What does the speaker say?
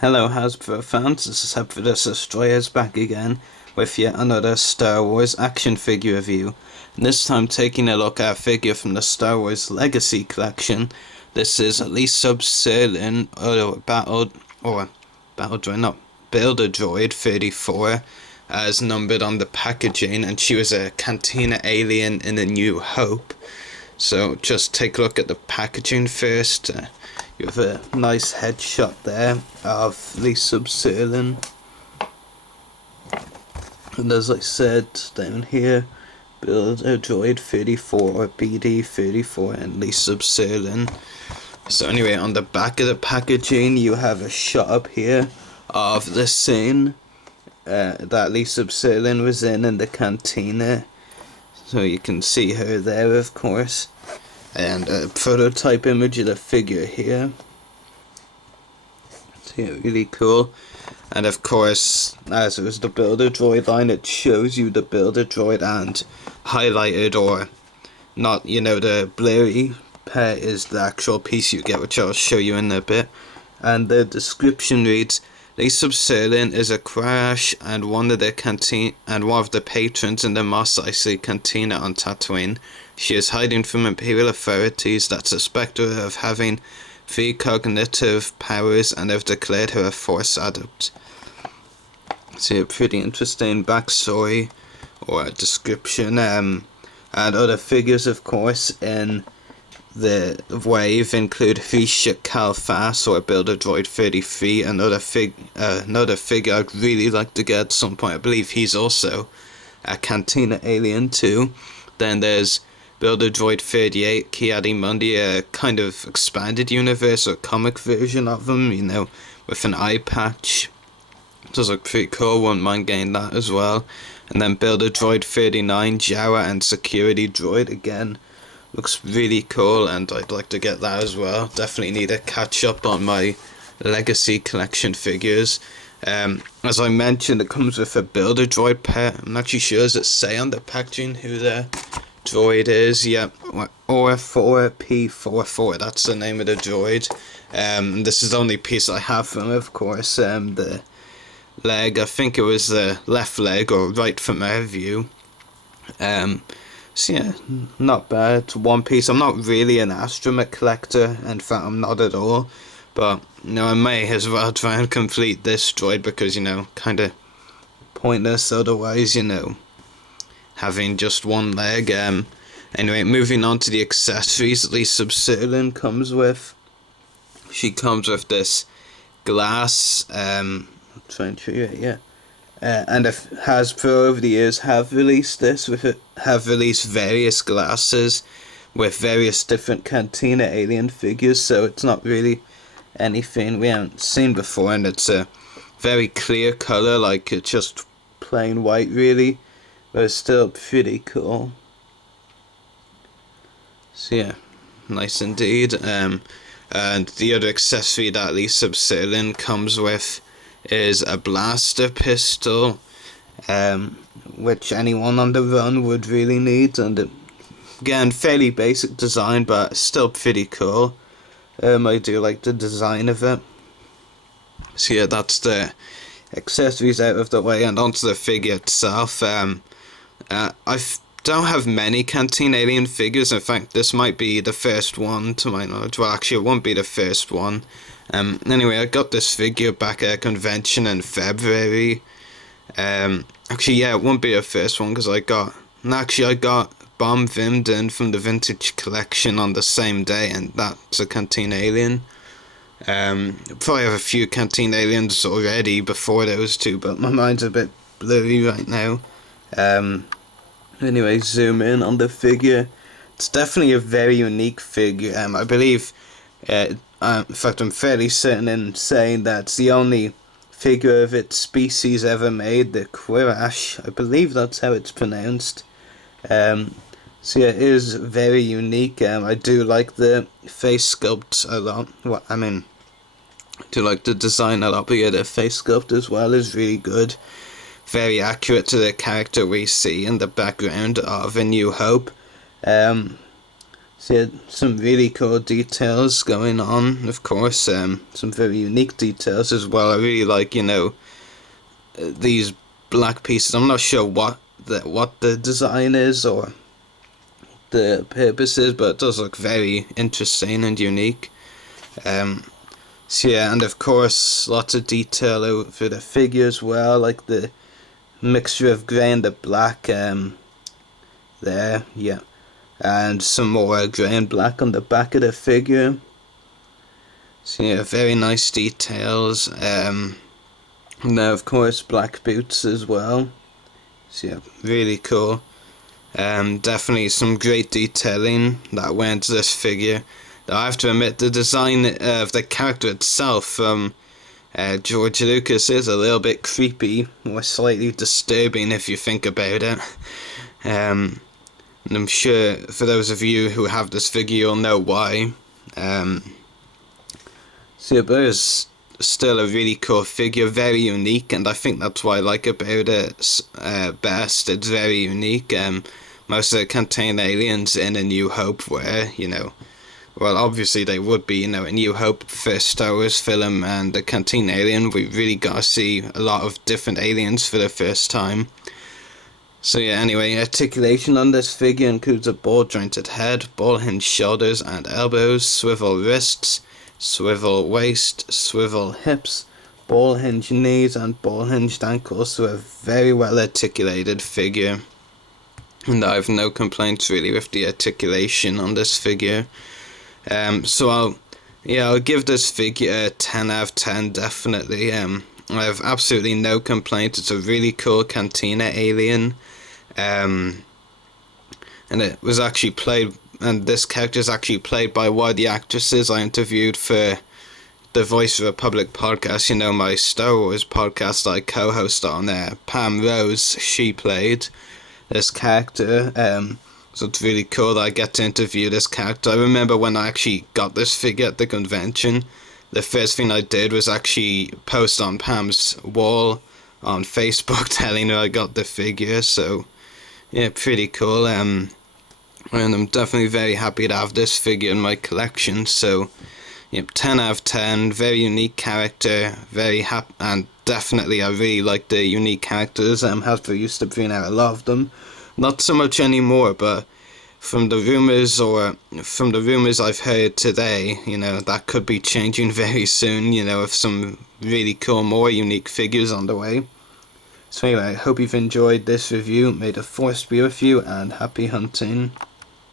Hello Hasbro fans, this is Hephaestus Destroyers back again with yet another Star Wars action figure review. And this time taking a look at a figure from the Star Wars Legacy collection. This is Leesub Sirln, Builder Droid 34, as numbered on the packaging, and she was a Cantina alien in A New Hope. So just take a look at the packaging first. You have a nice headshot there of Leesub Sirln. And as I said, down here, Builder Droid 34, BD 34, and Leesub Sirln. So anyway, on the back of the packaging, you have a shot up here of the scene that Leesub Sirln was in the cantina. So you can see her there, of course. And a prototype image of the figure here. So yeah, really cool. And of course, as it was the Builder Droid line, it shows you the Builder Droid and highlighted, or not, the blurry part is the actual piece you get, which I'll show you in a bit. And the description reads, Leesub Sirln is a crash and one of the patrons in the Mos Eisley Cantina on Tatooine. She is hiding from Imperial authorities that suspect her of having free cognitive powers and have declared her a Force adept. So a pretty interesting backstory or description, and other figures, of course, in the wave include Risha Kalfas, or Builder Droid 33, another figure I'd really like to get at some point. I believe he's also a Cantina alien too. Then there's Builder Droid 38, Ki-Adi-Mundi, a kind of expanded universe or comic version of him, with an eye patch. Does look pretty cool, wouldn't mind getting that as well. And then Builder Droid 39, Jawa and Security Droid again. Looks really cool, and I'd like to get that as well. Definitely need to catch up on my Legacy collection figures. As I mentioned, it comes with a Builder Droid pet. I'm not actually sure, does it say on the packaging who the droid is? Yeah, Or4P44, that's the name of the droid. This is the only piece I have from it, of course. The leg, I think it was the left leg, or right from our view. So yeah, not bad. One piece. I'm not really an astromech collector. In fact, I'm not at all. But, I may as well try and complete this droid because, kind of pointless otherwise, having just one leg. Anyway, moving on to the accessories Leesub Sirln comes with. She comes with this glass, I'm trying to show you, yeah. And if Hasbro over the years have released various glasses with various different Cantina alien figures, so it's not really anything we haven't seen before, and it's a very clear colour, like it's just plain white really, but it's still pretty cool. So yeah, nice indeed. And the other accessory that Leesub Sirln comes with is a blaster pistol, which anyone on the run would really need, and again, fairly basic design, but still pretty cool. I do like the design of it. So yeah, that's the accessories out of the way, and onto the figure itself. I don't have many Cantina alien figures. In fact, this might be the first one to my knowledge. Well, actually, it won't be the first one. Anyway, I got this figure back at a convention in February. Actually, yeah, it won't be the first one because I got Bomb Vimden from the Vintage Collection on the same day, and that's a Cantina alien. Probably have a few Cantina aliens already before those two, but my mind's a bit blurry right now. Anyway, zoom in on the figure. It's definitely a very unique figure. I believe, in fact, I'm fairly certain in saying that it's the only figure of its species ever made, the Quirash. I believe that's how it's pronounced. So yeah, it is very unique. I do like the face sculpt a lot. I do like the design a lot, but yeah, the face sculpt as well is really good. Very accurate to the character we see in the background of A New Hope. So yeah, some really cool details going on, of course, some very unique details as well. I really like, these black pieces. I'm not sure what the design is or the purpose is, but it does look very interesting and unique. So yeah, and of course, lots of detail over the figure as well, like the mixture of grey and the black there, yeah. And some more grey and black on the back of the figure. So yeah, very nice details. Now of course black boots as well. So yeah, really cool. Definitely some great detailing that went into this figure. Though I have to admit, the design of the character itself from George Lucas is a little bit creepy, or slightly disturbing if you think about it. And I'm sure for those of you who have this figure, you'll know why. So yeah, but it's still a really cool figure, very unique, and I think that's what I like about it best. It's very unique. Most of it contain aliens in A New Hope were, well, obviously they would be, A New Hope, first Star Wars film, and the Canteen alien, we really got to see a lot of different aliens for the first time. So yeah, anyway, articulation on this figure includes a ball-jointed head, ball-hinged shoulders and elbows, swivel wrists, swivel waist, swivel hips, ball-hinged knees and ball-hinged ankles, so a very well articulated figure. And I have no complaints really with the articulation on this figure. So I'll give this figure a 10 out of 10 definitely. I have absolutely no complaints. It's a really cool Cantina alien. And it was actually played, and this character is actually played by one of the actresses I interviewed for the Voice of Republic podcast, my Star Wars podcast I co-host on there. Pam Rose, she played this character, so it's really cool that I get to interview this character. I remember when I actually got this figure at the convention, the first thing I did was actually post on Pam's wall on Facebook telling her I got the figure, so yeah, pretty cool. And I'm definitely very happy to have this figure in my collection. So, yep, 10 out of 10. Very unique character. Very happy, and definitely I really like the unique characters. Hasbro used to bring out a lot of them. Not so much anymore, but from the rumors I've heard today, that could be changing very soon. With some really cool, more unique figures on the way. So anyway, I hope you've enjoyed this review. May the Force be with you, and happy hunting.